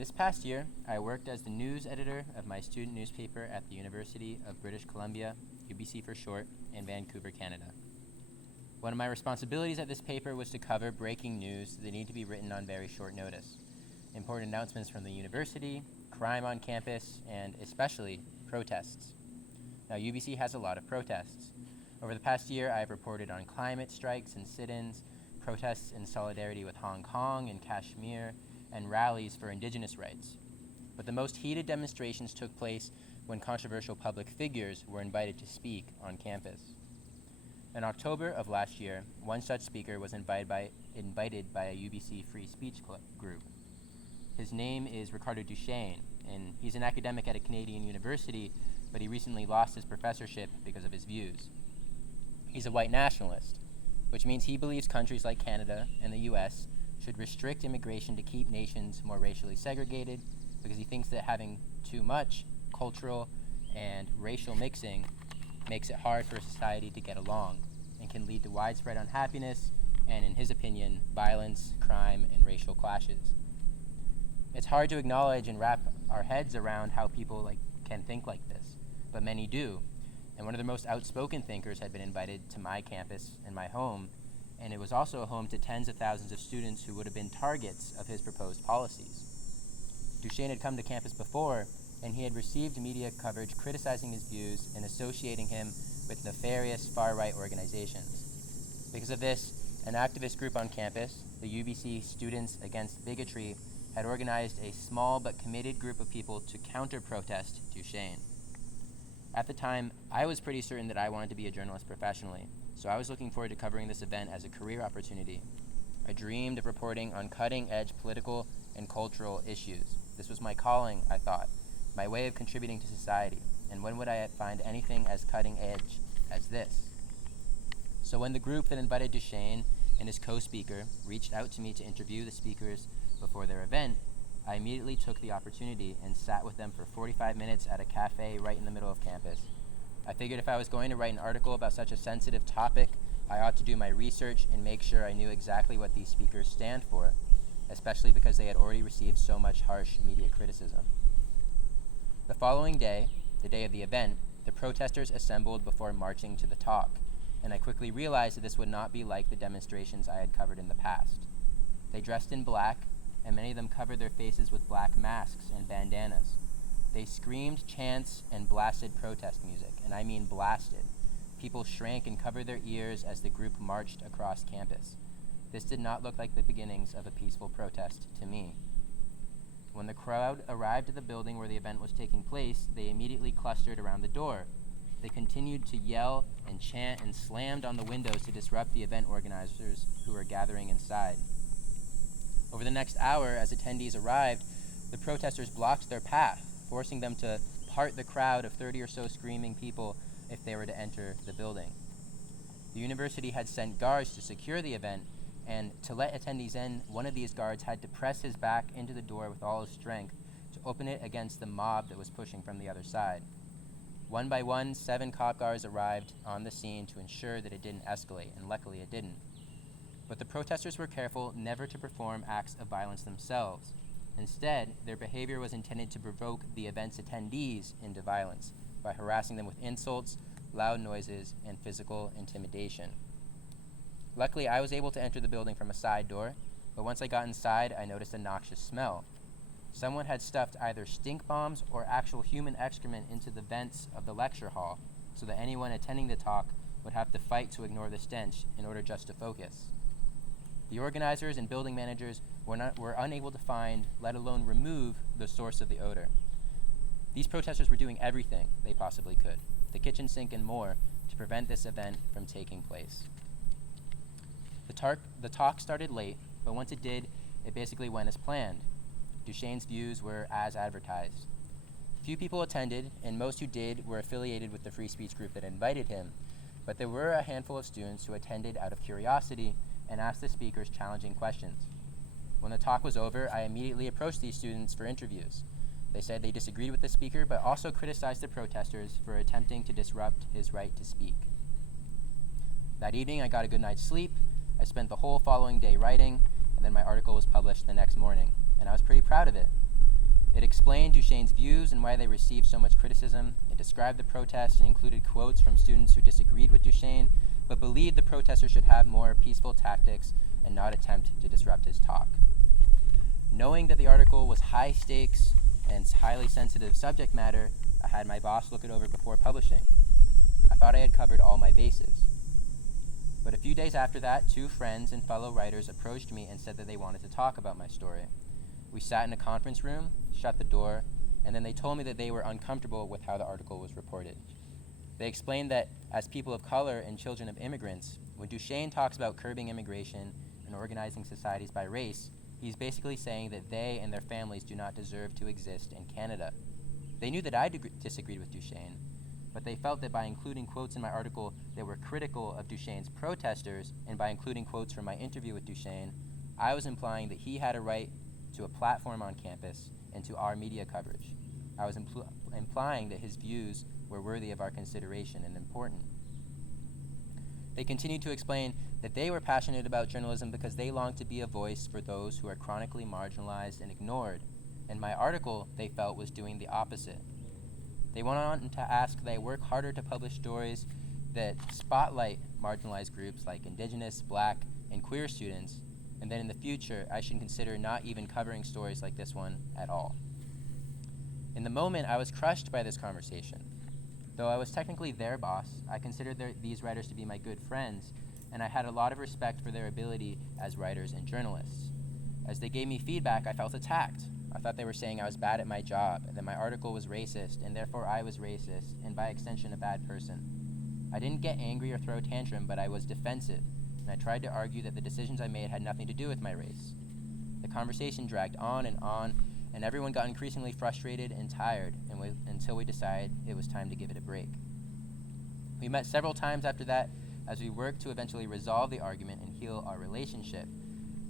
This past year, I worked as the news editor of my student newspaper at the University of British Columbia, UBC for short, in Vancouver, Canada. One of my responsibilities at this paper was to cover breaking news that need to be written on very short notice. Important announcements from the university, crime on campus, and especially protests. Now, UBC has a lot of protests. Over the past year, I've reported on climate strikes and sit-ins, protests in solidarity with Hong Kong and Kashmir, and rallies for indigenous rights. But the most heated demonstrations took place when controversial public figures were invited to speak on campus. In October of last year, one such speaker was invited by a UBC free speech group. His name is Ricardo Duchesne, and he's an academic at a Canadian university, but he recently lost his professorship because of his views. He's a white nationalist, which means he believes countries like Canada and the US should restrict immigration to keep nations more racially segregated, because he thinks that having too much cultural and racial mixing makes it hard for a society to get along and can lead to widespread unhappiness and, in his opinion, violence, crime, and racial clashes. It's hard to acknowledge and wrap our heads around how people can think like this, but many do. And one of the most outspoken thinkers had been invited to my campus and my home, and it was also a home to tens of thousands of students who would have been targets of his proposed policies. Duchesne had come to campus before, and he had received media coverage criticizing his views and associating him with nefarious far-right organizations. Because of this, an activist group on campus, the UBC Students Against Bigotry, had organized a small but committed group of people to counter-protest Duchesne. At the time, I was pretty certain that I wanted to be a journalist professionally, so I was looking forward to covering this event as a career opportunity. I dreamed of reporting on cutting-edge political and cultural issues. This was my calling, I thought, my way of contributing to society, and when would I find anything as cutting-edge as this? So when the group that invited Duchesne and his co-speaker reached out to me to interview the speakers before their event, I immediately took the opportunity and sat with them for 45 minutes at a cafe right in the middle of campus. I figured if I was going to write an article about such a sensitive topic, I ought to do my research and make sure I knew exactly what these speakers stand for, especially because they had already received so much harsh media criticism. The following day, the day of the event, the protesters assembled before marching to the talk, and I quickly realized that this would not be like the demonstrations I had covered in the past. They dressed in black, and many of them covered their faces with black masks and bandanas. They screamed chants and blasted protest music, and I mean blasted. People shrank and covered their ears as the group marched across campus. This did not look like the beginnings of a peaceful protest to me. When the crowd arrived at the building where the event was taking place, they immediately clustered around the door. They continued to yell and chant and slammed on the windows to disrupt the event organizers who were gathering inside. Over the next hour, as attendees arrived, the protesters blocked their path, forcing them to part the crowd of 30 or so screaming people if they were to enter the building. The university had sent guards to secure the event, and to let attendees in, one of these guards had to press his back into the door with all his strength to open it against the mob that was pushing from the other side. One by one, 7 cop guards arrived on the scene to ensure that it didn't escalate, and luckily it didn't. But the protesters were careful never to perform acts of violence themselves. Instead, their behavior was intended to provoke the event's attendees into violence by harassing them with insults, loud noises, and physical intimidation. Luckily, I was able to enter the building from a side door, but once I got inside, I noticed a noxious smell. Someone had stuffed either stink bombs or actual human excrement into the vents of the lecture hall, so that anyone attending the talk would have to fight to ignore the stench in order just to focus. The organizers and building managers were unable to find, let alone remove, the source of the odor. These protesters were doing everything they possibly could, the kitchen sink and more, to prevent this event from taking place. The talk started late, but once it did, it basically went as planned. Duchesne's views were as advertised. Few people attended, and most who did were affiliated with the free speech group that invited him, but there were a handful of students who attended out of curiosity and asked the speakers challenging questions. When the talk was over, I immediately approached these students for interviews. They said they disagreed with the speaker, but also criticized the protesters for attempting to disrupt his right to speak. That evening, I got a good night's sleep. I spent the whole following day writing, and then my article was published the next morning, and I was pretty proud of it. It explained Duchesne's views and why they received so much criticism. It described the protests and included quotes from students who disagreed with Duchesne, but believed the protesters should have more peaceful tactics and not attempt to disrupt his talk. Knowing that the article was high stakes and highly sensitive subject matter, I had my boss look it over before publishing. I thought I had covered all my bases. But a few days after that, 2 friends and fellow writers approached me and said that they wanted to talk about my story. We sat in a conference room, shut the door, and then they told me that they were uncomfortable with how the article was reported. They explained that as people of color and children of immigrants, when Duchesne talks about curbing immigration and organizing societies by race, he's basically saying that they and their families do not deserve to exist in Canada. They knew that I disagreed with Duchesne, but they felt that by including quotes in my article that were critical of Duchesne's protesters, and by including quotes from my interview with Duchesne, I was implying that he had a right to a platform on campus and to our media coverage. I was implying that his views were worthy of our consideration and important. They continued to explain that they were passionate about journalism because they longed to be a voice for those who are chronically marginalized and ignored, and my article, they felt, was doing the opposite. They went on to ask that I work harder to publish stories that spotlight marginalized groups like Indigenous, Black, and queer students, and that in the future I should consider not even covering stories like this one at all. In the moment, I was crushed by this conversation. Though I was technically their boss, I considered these writers to be my good friends, and I had a lot of respect for their ability as writers and journalists. As they gave me feedback, I felt attacked. I thought they were saying I was bad at my job, and that my article was racist, and therefore I was racist, and by extension a bad person. I didn't get angry or throw a tantrum, but I was defensive, and I tried to argue that the decisions I made had nothing to do with my race. The conversation dragged on, and everyone got increasingly frustrated and tired until we decided it was time to give it a break. We met several times after that as we worked to eventually resolve the argument and heal our relationship.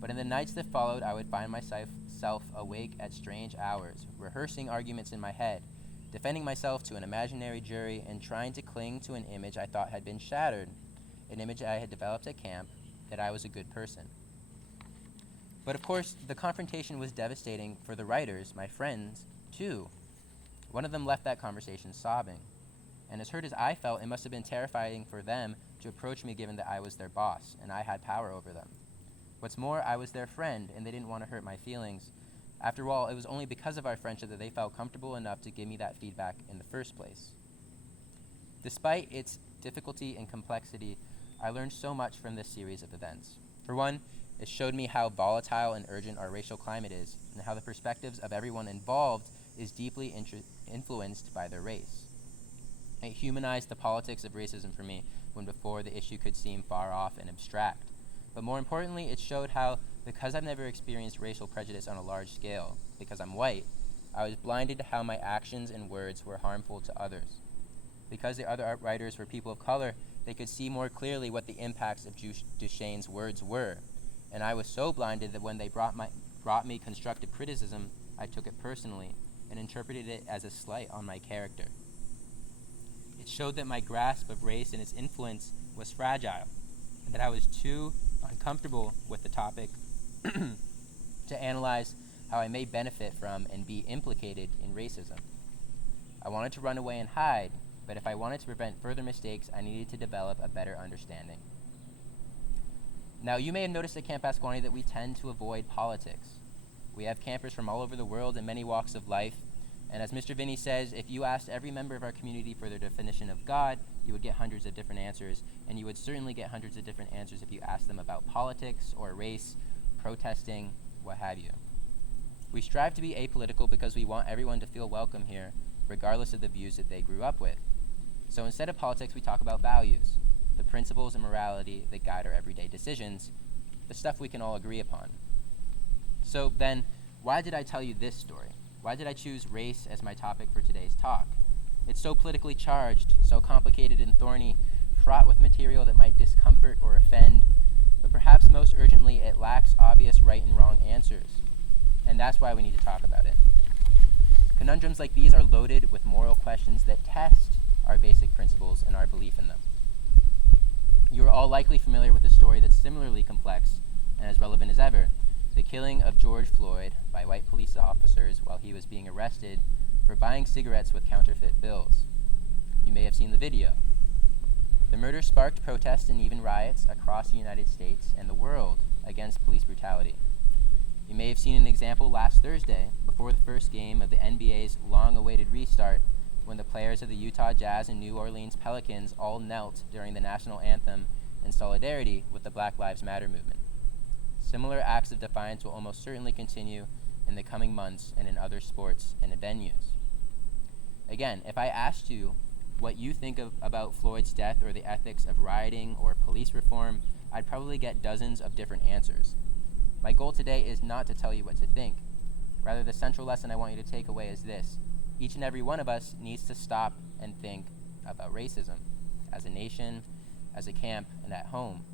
But in the nights that followed, I would find myself awake at strange hours, rehearsing arguments in my head, defending myself to an imaginary jury, and trying to cling to an image I thought had been shattered, an image I had developed at camp, that I was a good person. But of course, the confrontation was devastating for the writers, my friends, too. One of them left that conversation sobbing. And as hurt as I felt, it must have been terrifying for them to approach me given that I was their boss and I had power over them. What's more, I was their friend and they didn't want to hurt my feelings. After all, it was only because of our friendship that they felt comfortable enough to give me that feedback in the first place. Despite its difficulty and complexity, I learned so much from this series of events. For one, it showed me how volatile and urgent our racial climate is, and how the perspectives of everyone involved is deeply influenced by their race. It humanized the politics of racism for me, when before the issue could seem far off and abstract. But more importantly, it showed how, because I've never experienced racial prejudice on a large scale, because I'm white, I was blinded to how my actions and words were harmful to others. Because the other writers were people of color, they could see more clearly what the impacts of Duchesne's words were. And I was so blinded that when they brought me constructive criticism, I took it personally and interpreted it as a slight on my character. It showed that my grasp of race and its influence was fragile, and that I was too uncomfortable with the topic to analyze how I may benefit from and be implicated in racism. I wanted to run away and hide, but if I wanted to prevent further mistakes, I needed to develop a better understanding. Now, you may have noticed at Camp Asquani that we tend to avoid politics. We have campers from all over the world in many walks of life, and as Mr. Vinny says, if you asked every member of our community for their definition of God, you would get hundreds of different answers, and you would certainly get hundreds of different answers if you asked them about politics or race, protesting, what have you. We strive to be apolitical because we want everyone to feel welcome here, regardless of the views that they grew up with. So instead of politics, we talk about values, the principles and morality that guide our everyday decisions, the stuff we can all agree upon. So then, why did I tell you this story? Why did I choose race as my topic for today's talk? It's so politically charged, so complicated and thorny, fraught with material that might discomfort or offend, but perhaps most urgently, it lacks obvious right and wrong answers. And that's why we need to talk about it. Conundrums like these are loaded with moral questions that test our basic principles and our belief in them. You are all likely familiar with a story that's similarly complex and as relevant as ever, the killing of George Floyd by white police officers while he was being arrested for buying cigarettes with counterfeit bills. You may have seen the video. The murder sparked protests and even riots across the United States and the world against police brutality. You may have seen an example last Thursday before the first game of the NBA's long-awaited restart when the players of the Utah Jazz and New Orleans Pelicans all knelt during the national anthem in solidarity with the Black Lives Matter movement. Similar acts of defiance will almost certainly continue in the coming months and in other sports and venues. Again, if I asked you what you think about Floyd's death or the ethics of rioting or police reform, I'd probably get dozens of different answers. My goal today is not to tell you what to think. Rather, the central lesson I want you to take away is this: each and every one of us needs to stop and think about racism, as a nation, as a camp, and at home.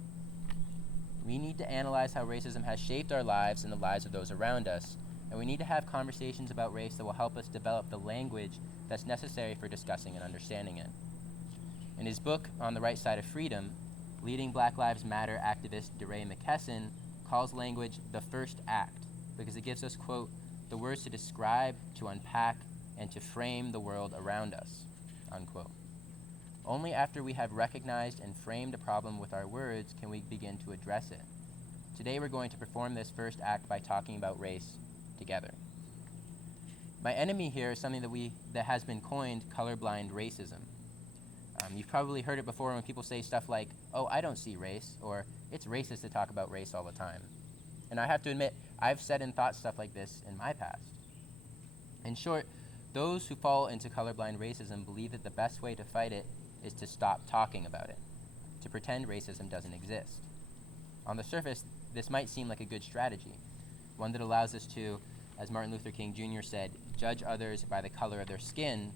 We need to analyze how racism has shaped our lives and the lives of those around us, and we need to have conversations about race that will help us develop the language that's necessary for discussing and understanding it. In his book, On the Right Side of Freedom, leading Black Lives Matter activist DeRay McKesson calls language the first act because it gives us, quote, the words to describe, to unpack, and to frame the world around us, unquote. Only after we have recognized and framed a problem with our words can we begin to address it. Today we're going to perform this first act by talking about race together. My enemy here is something that has been coined colorblind racism. You've probably heard it before when people say stuff like, oh, I don't see race, or it's racist to talk about race all the time. And I have to admit, I've said and thought stuff like this in my past. In short, those who fall into colorblind racism believe that the best way to fight it is to stop talking about it, to pretend racism doesn't exist. On the surface, this might seem like a good strategy, one that allows us to, as Martin Luther King Jr. said, judge others by the color of their skin,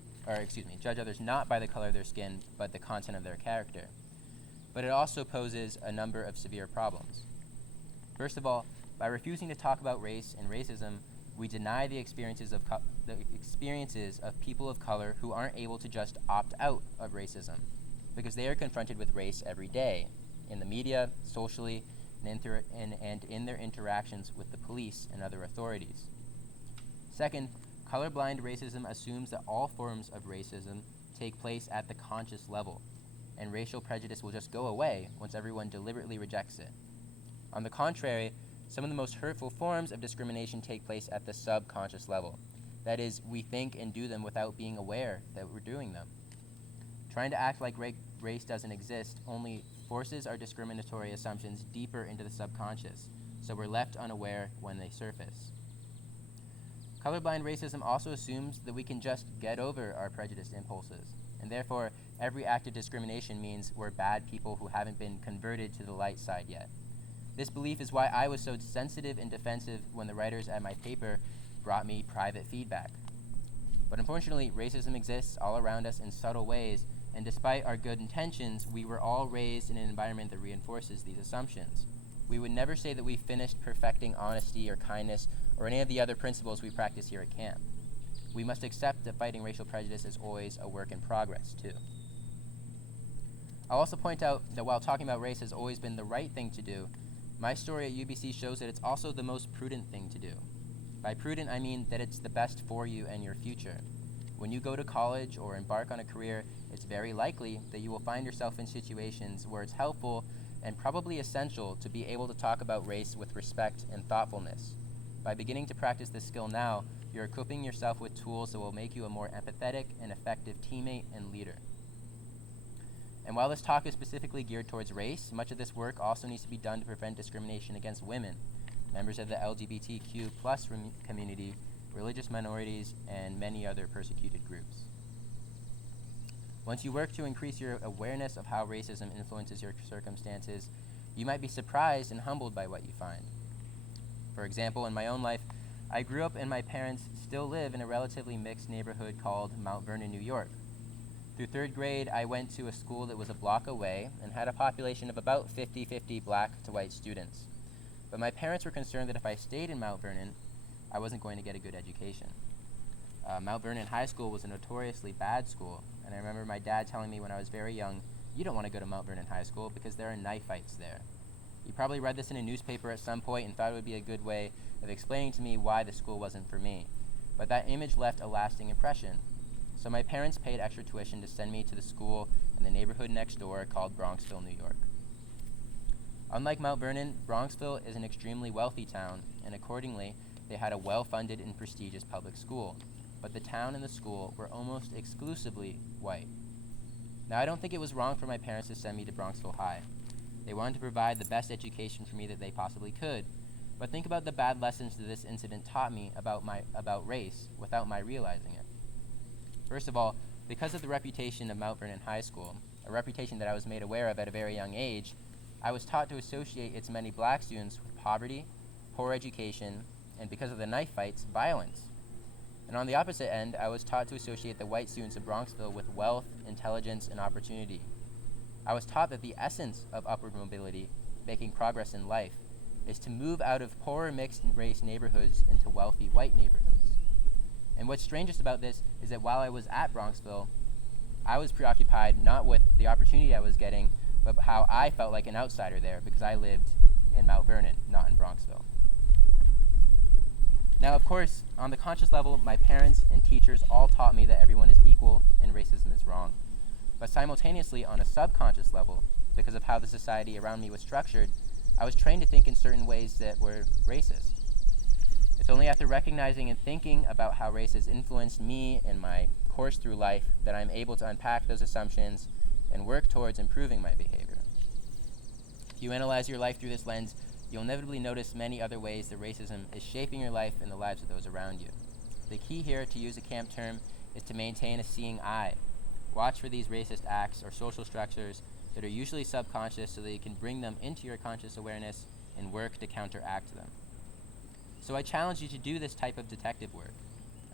judge others not by the color of their skin, but the content of their character. But it also poses a number of severe problems. First of all, by refusing to talk about race and racism, we deny the experiences of people of color who aren't able to just opt out of racism, because they are confronted with race every day, in the media, socially, and in their interactions with the police and other authorities. Second, colorblind racism assumes that all forms of racism take place at the conscious level, and racial prejudice will just go away once everyone deliberately rejects it. On the contrary, some of the most hurtful forms of discrimination take place at the subconscious level. That is, we think and do them without being aware that we're doing them. Trying to act like race doesn't exist only forces our discriminatory assumptions deeper into the subconscious, so we're left unaware when they surface. Colorblind racism also assumes that we can just get over our prejudiced impulses, and therefore every act of discrimination means we're bad people who haven't been converted to the light side yet. This belief is why I was so sensitive and defensive when the writers at my paper brought me private feedback. But unfortunately, racism exists all around us in subtle ways, and despite our good intentions, we were all raised in an environment that reinforces these assumptions. We would never say that we finished perfecting honesty or kindness or any of the other principles we practice here at camp. We must accept that fighting racial prejudice is always a work in progress, too. I'll also point out that while talking about race has always been the right thing to do, my story at UBC shows that it's also the most prudent thing to do. By prudent, I mean that it's the best for you and your future. When you go to college or embark on a career, it's very likely that you will find yourself in situations where it's helpful and probably essential to be able to talk about race with respect and thoughtfulness. By beginning to practice this skill now, you're equipping yourself with tools that will make you a more empathetic and effective teammate and leader. And while this talk is specifically geared towards race, much of this work also needs to be done to prevent discrimination against women, members of the LGBTQ+ community, religious minorities, and many other persecuted groups. Once you work to increase your awareness of how racism influences your circumstances, you might be surprised and humbled by what you find. For example, in my own life, I grew up and my parents still live in a relatively mixed neighborhood called Mount Vernon, New York. Through third grade, I went to a school that was a block away and had a population of about 50-50 black to white students. But my parents were concerned that if I stayed in Mount Vernon, I wasn't going to get a good education. Mount Vernon High School was a notoriously bad school, and I remember my dad telling me when I was very young, "You don't want to go to Mount Vernon High School because there are knife fights there." You probably read this in a newspaper at some point and thought it would be a good way of explaining to me why the school wasn't for me. But that image left a lasting impression. So my parents paid extra tuition to send me to the school in the neighborhood next door called Bronxville, New York. Unlike Mount Vernon, Bronxville is an extremely wealthy town, and accordingly, they had a well-funded and prestigious public school. But the town and the school were almost exclusively white. Now, I don't think it was wrong for my parents to send me to Bronxville High. They wanted to provide the best education for me that they possibly could. But think about the bad lessons that this incident taught me about race without my realizing it. First of all, because of the reputation of Mount Vernon High School, a reputation that I was made aware of at a very young age, I was taught to associate its many black students with poverty, poor education, and because of the knife fights, violence. And on the opposite end, I was taught to associate the white students of Bronxville with wealth, intelligence, and opportunity. I was taught that the essence of upward mobility, making progress in life, is to move out of poorer mixed-race neighborhoods into wealthy white neighborhoods. And what's strangest about this is that while I was at Bronxville, I was preoccupied not with the opportunity I was getting, but how I felt like an outsider there because I lived in Mount Vernon, not in Bronxville. Now, of course, on the conscious level, my parents and teachers all taught me that everyone is equal and racism is wrong. But simultaneously, on a subconscious level, because of how the society around me was structured, I was trained to think in certain ways that were racist. It's only after recognizing and thinking about how race has influenced me and my course through life that I'm able to unpack those assumptions and work towards improving my behavior. If you analyze your life through this lens, you'll inevitably notice many other ways that racism is shaping your life and the lives of those around you. The key here, to use a camp term, is to maintain a seeing eye. Watch for these racist acts or social structures that are usually subconscious so that you can bring them into your conscious awareness and work to counteract them. So I challenge you to do this type of detective work.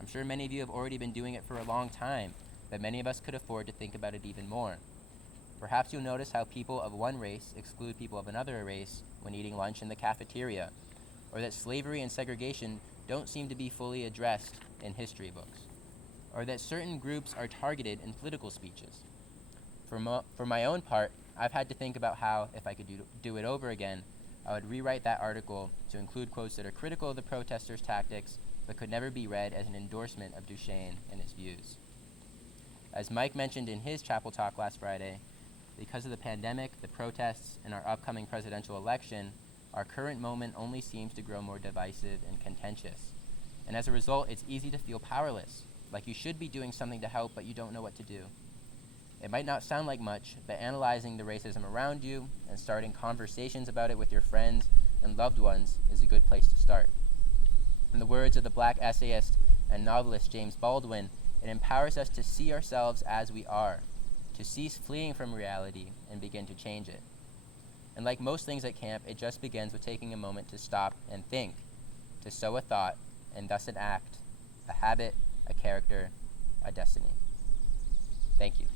I'm sure many of you have already been doing it for a long time, but many of us could afford to think about it even more. Perhaps you'll notice how people of one race exclude people of another race when eating lunch in the cafeteria, or that slavery and segregation don't seem to be fully addressed in history books, or that certain groups are targeted in political speeches. For my own part, I've had to think about how, if I could do it over again, I would rewrite that article to include quotes that are critical of the protesters' tactics, but could never be read as an endorsement of Duchesne and his views. As Mike mentioned in his chapel talk last Friday, because of the pandemic, the protests, and our upcoming presidential election, our current moment only seems to grow more divisive and contentious. And as a result, it's easy to feel powerless, like you should be doing something to help, but you don't know what to do. It might not sound like much, but analyzing the racism around you and starting conversations about it with your friends and loved ones is a good place to start. In the words of the Black essayist and novelist James Baldwin, it empowers us to see ourselves as we are, to cease fleeing from reality and begin to change it. And like most things at camp, it just begins with taking a moment to stop and think, to sow a thought, and thus an act, a habit, a character, a destiny. Thank you.